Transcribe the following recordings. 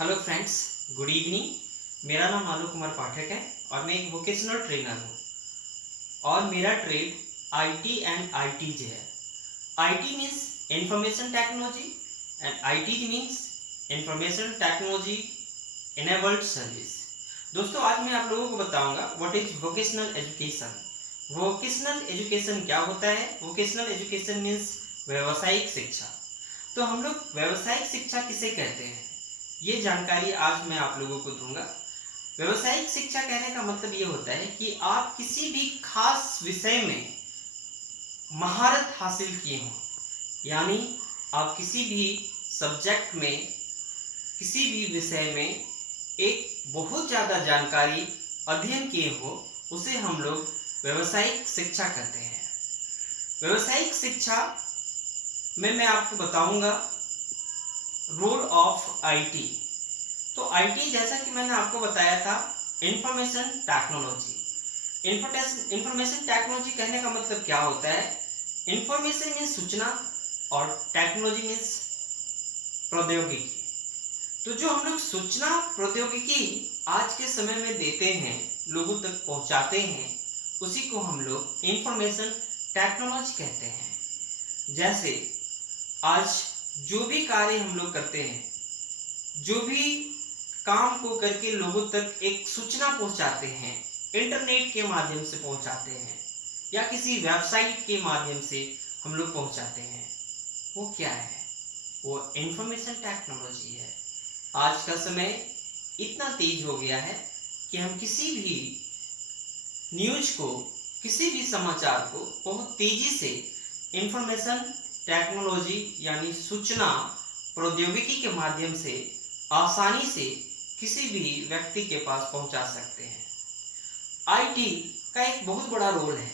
Hello friends, good evening. मेरा नाम आलोक कुमार पाठक है और मैं एक वोकेशनल ट्रेनर हूँ और मेरा ट्रेड आईटी एंड आईटीज है। IT means information technology and IT means information technology enabled service. दोस्तों, आज मैं आप लोगों को बताऊंगा what is vocational education. Vocational education क्या होता है? वोकेशनल एजुकेशन मीन्स व्यावसायिक शिक्षा। तो हम लोग व्यावसायिक शिक्षा किसे कहते हैं, ये जानकारी आज मैं आप लोगों को दूंगा। व्यावसायिक शिक्षा कहने का मतलब ये होता है कि आप किसी भी खास विषय में महारत हासिल किए हों, यानी आप किसी भी सब्जेक्ट में, किसी भी विषय में एक बहुत ज़्यादा जानकारी अध्ययन किए हो, उसे हम लोग व्यावसायिक शिक्षा कहते हैं। व्यावसायिक शिक्षा में मैं आपको बताऊंगा रोल ऑफ आईटी। तो आईटी, जैसा कि मैंने आपको बताया था, इंफॉर्मेशन टेक्नोलॉजी। इंफॉर्मेशन टेक्नोलॉजी कहने का मतलब क्या होता है? इंफॉर्मेशन मीन्स सूचना और टेक्नोलॉजी मीन्स प्रौद्योगिकी। तो जो हम लोग सूचना प्रौद्योगिकी आज के समय में देते हैं, लोगों तक पहुंचाते हैं, उसी को हम लोग इंफॉर्मेशन टेक्नोलॉजी कहते हैं। जैसे आज जो भी कार्य हम लोग करते हैं, जो भी काम को करके लोगों तक एक सूचना पहुंचाते हैं, इंटरनेट के माध्यम से पहुंचाते हैं या किसी वेबसाइट के माध्यम से हम लोग पहुंचाते हैं, वो क्या है? वो इंफॉर्मेशन टेक्नोलॉजी है। आज का समय इतना तेज हो गया है कि हम किसी भी न्यूज को, किसी भी समाचार को बहुत तेजी से इंफॉर्मेशन टेक्नोलॉजी यानी सूचना प्रौद्योगिकी के माध्यम से आसानी से किसी भी व्यक्ति के पास पहुंचा सकते हैं। आईटी का एक बहुत बड़ा रोल है,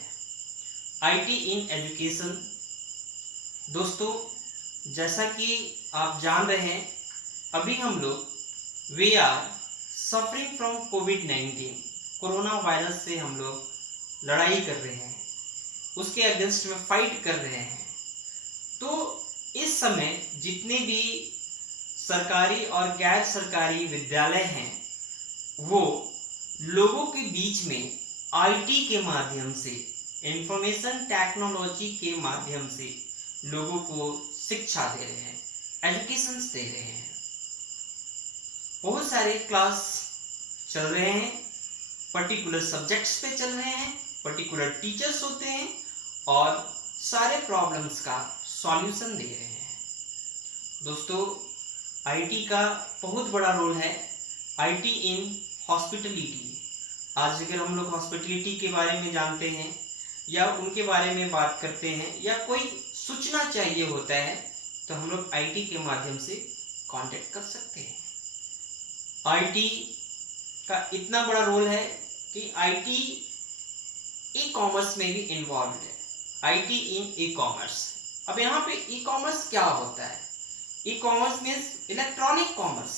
आईटी इन एजुकेशन। दोस्तों, जैसा कि आप जान रहे हैं, अभी हम लोग वी आर सफरिंग फ्रॉम कोविड-19, कोरोना वायरस से हम लोग लड़ाई कर रहे हैं, उसके अगेंस्ट में फाइट कर रहे हैं। तो इस समय जितने भी सरकारी और गैर सरकारी विद्यालय हैं, वो लोगों के बीच में आईटी के माध्यम से, इंफॉर्मेशन टेक्नोलॉजी के माध्यम से लोगों को शिक्षा दे रहे हैं, एजुकेशन दे रहे हैं। बहुत सारे क्लास चल रहे हैं, पर्टिकुलर सब्जेक्ट्स पे चल रहे हैं, पर्टिकुलर टीचर्स होते हैं और सारे प्रॉब्लम्स का सॉल्यूशन दे रहे हैं। दोस्तों, आईटी का बहुत बड़ा रोल है, आईटी इन हॉस्पिटलिटी। आज अगर हम लोग हॉस्पिटलिटी के बारे में जानते हैं या उनके बारे में बात करते हैं या कोई सूचना चाहिए होता है, तो हम लोग आईटी के माध्यम से कांटेक्ट कर सकते हैं। आईटी का इतना बड़ा रोल है कि आईटी ई कॉमर्स में भी इन्वॉल्व है, आईटी इन ई कॉमर्स। अब यहाँ पे ई कॉमर्स क्या होता है? E commerce means electronic commerce.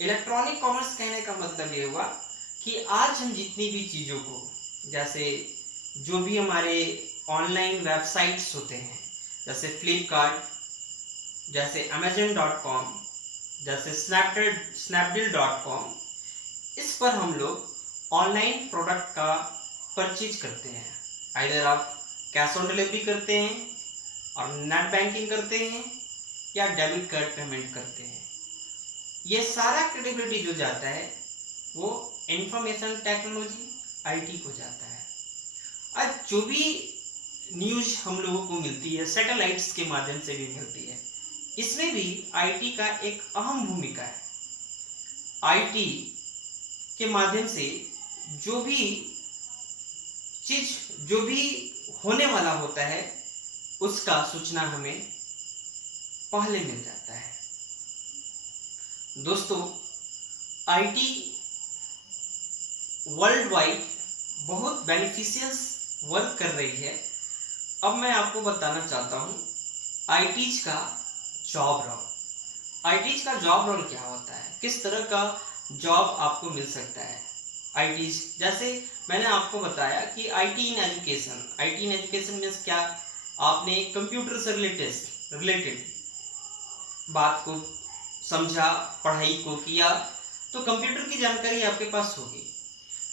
Electronic commerce कहने का मतलब ये हुआ कि आज हम जितनी भी चीज़ों को, जैसे जो भी हमारे ऑनलाइन वेबसाइट्स होते हैं, जैसे फ्लिपकार्ट, जैसे amazon.com, जैसे snapdeal.com, इस पर हम लोग ऑनलाइन प्रोडक्ट का परचेज करते हैं। आइदर आप कैश ऑन डिलीवरी करते हैं और नेट बैंकिंग करते हैं या डेबिट कार्ड पेमेंट करते हैं। ये सारा क्रेडिबिलिटी जो जाता है वो इंफॉर्मेशन टेक्नोलॉजी आईटी को जाता है। आज जो भी न्यूज हम लोगों को मिलती है, सैटेलाइट्स के माध्यम से भी मिलती है, इसमें भी आईटी का एक अहम भूमिका है। आईटी के माध्यम से जो भी चीज, जो भी होने वाला होता है, उसका सूचना हमें पहले मिल जाता है। दोस्तों, आईटी वर्ल्ड वाइड बहुत बेनिफिशियल वर्क कर रही है। अब मैं आपको बताना चाहता हूं आईटीज का जॉब रोल। आईटीज का जॉब रोल क्या होता है, किस तरह का जॉब आपको मिल सकता है। आईटीज, जैसे मैंने आपको बताया कि IT in education. IT in education means क्या? आपने कंप्यूटर से रिलेटेड बात को समझा, पढ़ाई को किया, तो कंप्यूटर की जानकारी आपके पास होगी।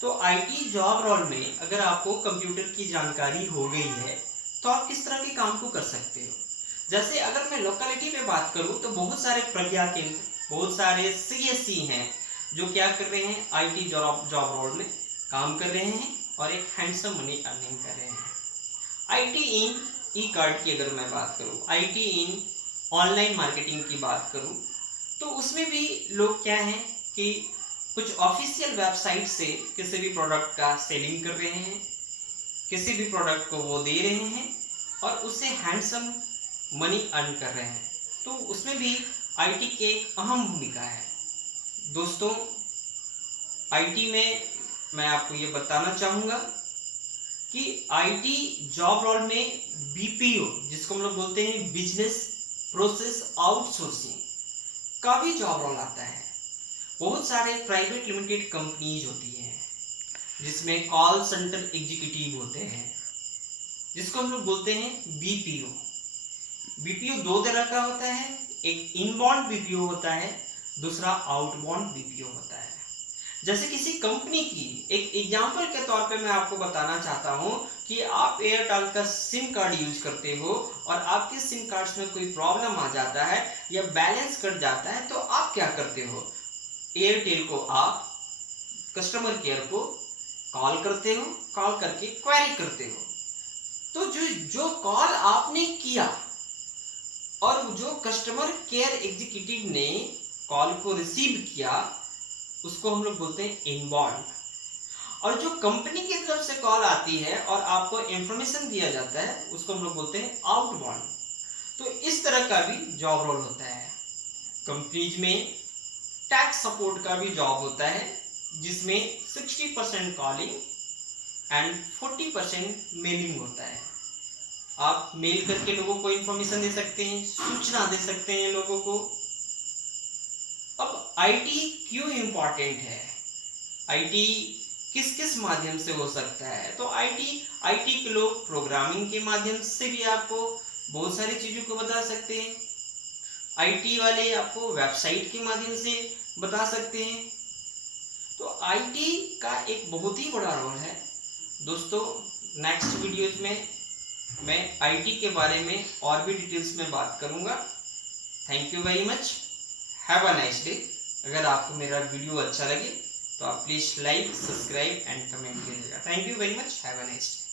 तो आईटी जॉब रोल में अगर आपको कंप्यूटर की जानकारी हो गई है तो आप किस तरह के काम को कर सकते हो। जैसे अगर मैं लोकेलिटी में बात करूं तो बहुत सारे प्रज्ञा केंद्र, बहुत सारे सीएससी हैं जो क्या कर रहे हैं, आईटी जॉब रोल में काम कर रहे हैं और एक हैंडसम मनी अर्निंग कर रहे हैं। आईटी इन ई कार्ड की अगर मैं बात करूं, आईटी इन ऑनलाइन मार्केटिंग की बात करूं, तो उसमें भी लोग क्या हैं कि कुछ ऑफिशियल वेबसाइट से किसी भी प्रोडक्ट का सेलिंग कर रहे हैं, किसी भी प्रोडक्ट को वो दे रहे हैं और उससे हैंडसम मनी अर्न कर रहे हैं। तो उसमें भी आईटी की एक अहम भूमिका है। दोस्तों, आईटी में मैं आपको ये बताना चाहूँगा कि आईटी जॉब रोल में बीपीओ, जिसको हम लोग बोलते हैं बिजनेस प्रोसेस आउटसोर्सिंग, का भी जॉब रोल आता है। बहुत सारे प्राइवेट लिमिटेड कंपनीज होती हैं जिसमें कॉल सेंटर एग्जीक्यूटिव होते हैं, जिसको हम लोग बोलते हैं बीपीओ। बीपीओ दो तरह का होता है, एक इनबाउंड बीपीओ होता है, दूसरा आउटबाउंड बीपीओ होता है। जैसे किसी कंपनी की एक एग्जांपल के तौर पे मैं आपको बताना चाहता हूं कि आप एयरटेल का सिम कार्ड यूज करते हो और आपके सिम कार्ड्स में कोई प्रॉब्लम आ जाता है या बैलेंस कट जाता है, तो आप क्या करते हो, एयरटेल को आप कस्टमर केयर को कॉल करते हो, कॉल करके क्वेरी करते हो। तो जो कॉल आपने किया और जो कस्टमर केयर एग्जीक्यूटिव ने कॉल को रिसीव किया, उसको हम लोग बोलते हैं इनबाउंड। और जो कंपनी की तरफ से कॉल आती है और आपको इंफॉर्मेशन दिया जाता है, उसको हम लोग बोलते हैं आउटबाउंड। तो इस तरह का भी जॉब रोल होता है। कंपनीज में टैक्स सपोर्ट का भी जॉब होता है, जिसमें 60% कॉलिंग एंड 40% मेलिंग होता है। आप मेल करके लोगों को इंफॉर्मेशन दे सकते हैं, सूचना दे सकते हैं लोगों को। अब आईटी क्यों इंपॉर्टेंट है, आईटी किस किस माध्यम से हो सकता है, तो आईटी के लोग प्रोग्रामिंग के माध्यम से भी आपको बहुत सारी चीजों को बता सकते हैं। आईटी वाले आपको वेबसाइट के माध्यम से बता सकते हैं। तो आईटी का एक बहुत ही बड़ा रोल है। दोस्तों, नेक्स्ट वीडियोज में मैं आईटी के बारे में और भी डिटेल्स में बात करूंगा। Thank you very much, have a nice day. अगर आपको मेरा वीडियो अच्छा लगे तो आप please like, subscribe and comment कीजिएगा। Thank you very much, have a nice day.